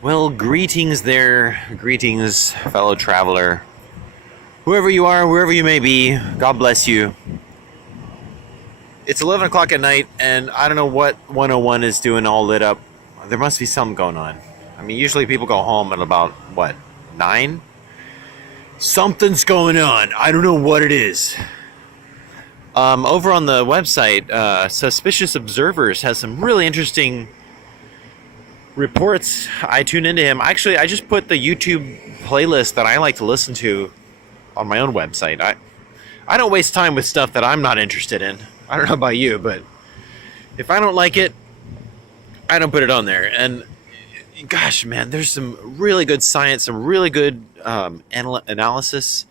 Well, greetings there. Greetings, fellow traveler. Whoever you are, wherever you may be, God bless you. It's 11 o'clock at night, and I don't know what 101 is doing all lit up. There must be something going on. I mean, usually people go home at about, 9? Something's going on. I don't know what it is. Over on the website, Suspicious Observers has some really interesting reports. I tuned into him. Actually, I just put the YouTube playlist that I like to listen to on my own website. I don't waste time with stuff that I'm not interested in. I don't know about you, but if I don't like it, I don't put it on there. And gosh, man, there's some really good science, some really good analysis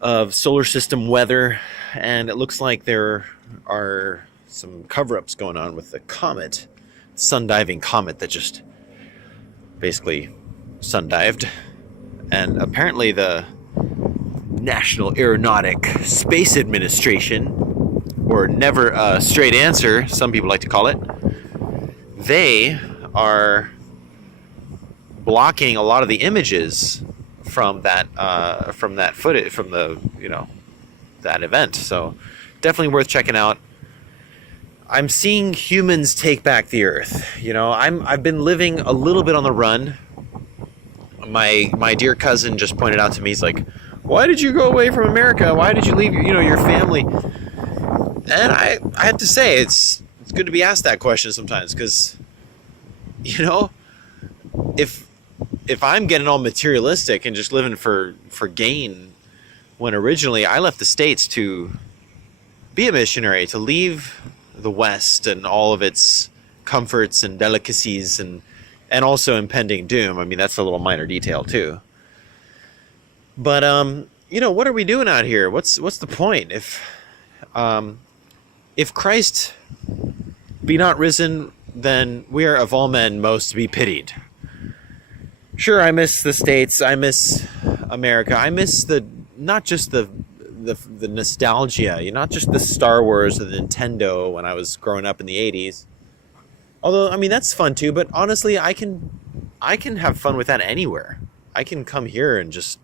of solar system weather, and it looks like there are some cover-ups going on with the comet, sun-diving comet that just basically sun-dived. And apparently the National Aeronautic Space Administration, or never a straight answer, some people like to call it, they are blocking a lot of the images from that footage, from the that event. So definitely worth checking out. I'm seeing humans take back the earth. I've been living a little bit on the run. My dear cousin just pointed out to me, he's like, "Why did you go away from America? Why did you leave your family?" And I have to say, it's good to be asked that question sometimes, because if I'm getting all materialistic and just living for gain, when originally I left the States to be a missionary, to leave the West and all of its comforts and delicacies and also impending doom. I mean, that's a little minor detail too. But what are we doing out here? What's the point? If Christ be not risen, then we are of all men most to be pitied. Sure, I miss the States. I miss America. I miss not just the nostalgia, not just the Star Wars or the Nintendo when I was growing up in the 80s. Although, I mean, that's fun too, but honestly, I can have fun with that anywhere. I can come here and just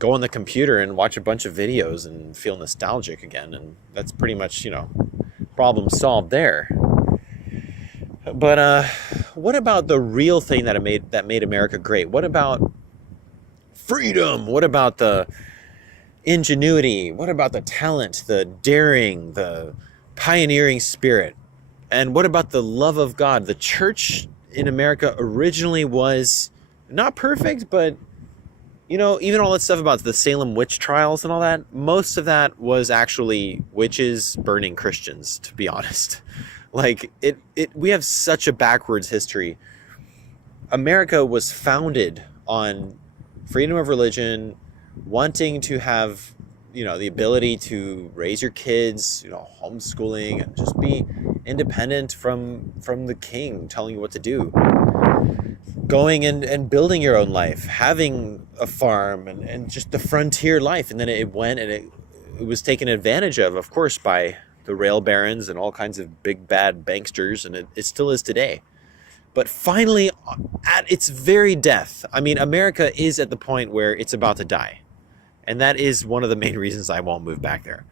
go on the computer and watch a bunch of videos and feel nostalgic again, and that's pretty much, problem solved there. But what about the real thing that made America great? What about freedom? What about the ingenuity? What about the talent, the daring, the pioneering spirit? And what about the love of God? The church in America originally was not perfect, but even all that stuff about the Salem witch trials and all that, most of that was actually witches burning Christians, to be honest. Like, we have such a backwards history. America was founded on freedom of religion, wanting to have, the ability to raise your kids, homeschooling, and just be independent from the king telling you what to do. Going and building your own life, having a farm, and just the frontier life. And then it went and it was taken advantage of course, by the rail barons and all kinds of big bad banksters, and it still is today. But finally, at its very death, I mean, America is at the point where it's about to die. And that is one of the main reasons I won't move back there.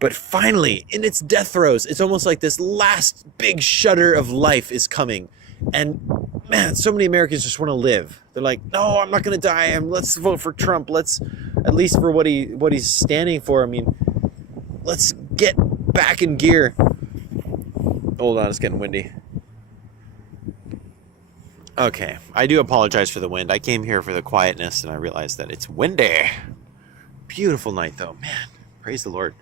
But finally, in its death throes, it's almost like this last big shudder of life is coming. And man, so many Americans just want to live. They're like, no, I'm not going to die. Let's vote for Trump. Let's, at least for what he's standing for. I mean, let's get back in gear. Hold on, it's getting windy. Okay, I do apologize for the wind. I came here for the quietness, and I realized that it's windy. Beautiful night, though. Man, praise the Lord.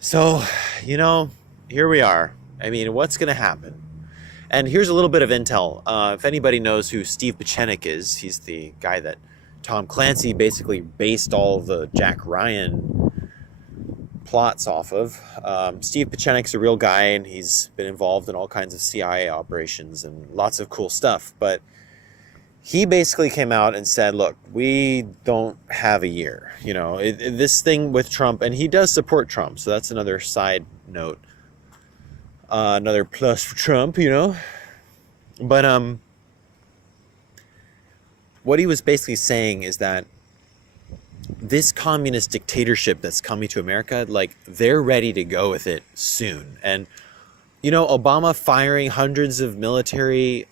So, here we are. I mean, what's going to happen? And here's a little bit of intel. If anybody knows who Steve Pieczenik is, he's the guy that Tom Clancy basically based all the Jack Ryan plots off of. Steve Pieczenik's a real guy, and he's been involved in all kinds of CIA operations and lots of cool stuff. But he basically came out and said, look, we don't have a year. This thing with Trump, and he does support Trump, so that's another side note. Another plus for Trump, But what he was basically saying is that this communist dictatorship that's coming to America, like, they're ready to go with it soon. And, you know, Obama firing hundreds of military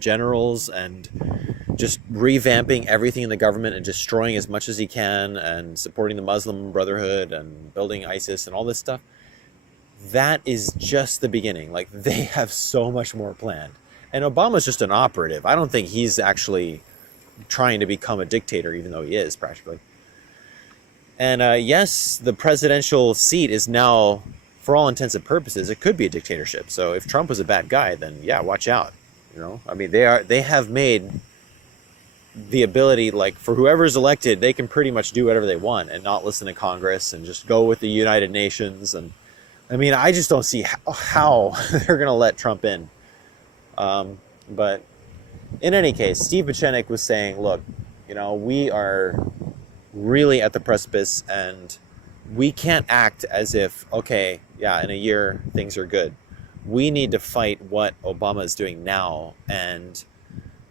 generals and just revamping everything in the government and destroying as much as he can and supporting the Muslim Brotherhood and building ISIS and all this stuff, that is just the beginning. Like, they have so much more planned. And Obama's just an operative. I don't think he's actually trying to become a dictator, even though he is practically. And yes, the presidential seat is now, for all intents and purposes, it could be a dictatorship. So if Trump was a bad guy, then yeah, watch out. You know, I mean, they have made the ability, like, for whoever's elected, they can pretty much do whatever they want and not listen to Congress and just go with the United Nations. And I mean, I just don't see how they're going to let Trump in. But in any case, Steve Pieczenik was saying, look, you know, we are really at the precipice, and we can't act as if, okay, yeah, in a year things are good. We need to fight what Obama is doing now. And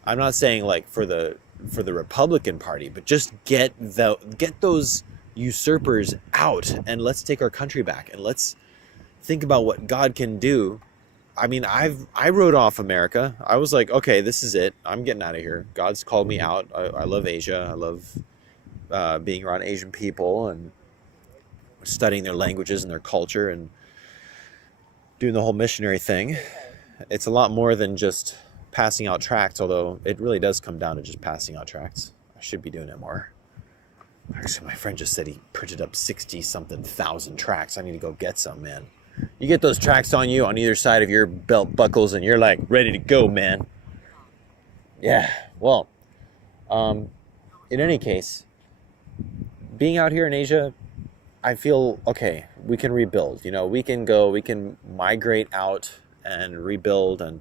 I'm not saying like for the Republican Party, but just get those usurpers out, and let's take our country back, and let's think about what God can do. I mean, I wrote off America. I was like, okay, this is it. I'm getting out of here. God's called me out. I love Asia. I love being around Asian people and studying their languages and their culture and doing the whole missionary thing. It's a lot more than just passing out tracts, although it really does come down to just passing out tracts. I should be doing it more. Actually, my friend just said he printed up 60-something thousand tracts. I need to go get some, man. You get those tracts on you on either side of your belt buckles and you're like ready to go, man. Yeah, well, in any case, being out here in Asia, I feel, okay, we can rebuild. You know, we can migrate out and rebuild and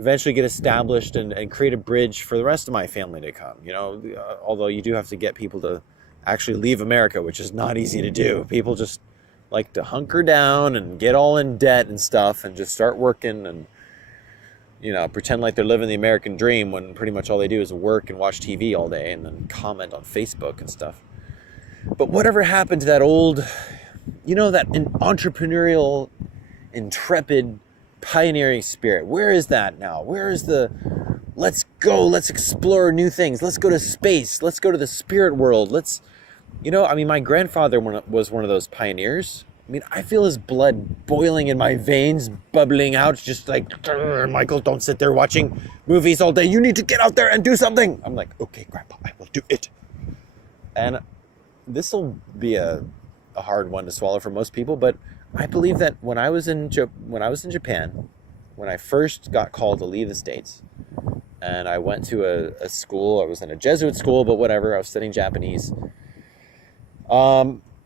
eventually get established and create a bridge for the rest of my family to come. You know, although you do have to get people to actually leave America, which is not easy to do. People just like to hunker down and get all in debt and stuff and just start working and, you know, pretend like they're living the American dream when pretty much all they do is work and watch TV all day and then comment on Facebook and stuff. But whatever happened to that old, you know, that entrepreneurial, intrepid, pioneering spirit? Where is that now? Where is the, let's go, let's explore new things, let's go to space, let's go to the spirit world, let's, you know, I mean, my grandfather was one of those pioneers. I mean, I feel his blood boiling in my veins, bubbling out, just like, Michael, don't sit there watching movies all day. You need to get out there and do something. I'm like, okay, Grandpa, I will do it. And this will be a hard one to swallow for most people, but I believe that when I was in Japan, when I first got called to leave the States, and I went to a school, I was in a Jesuit school, but whatever, I was studying Japanese.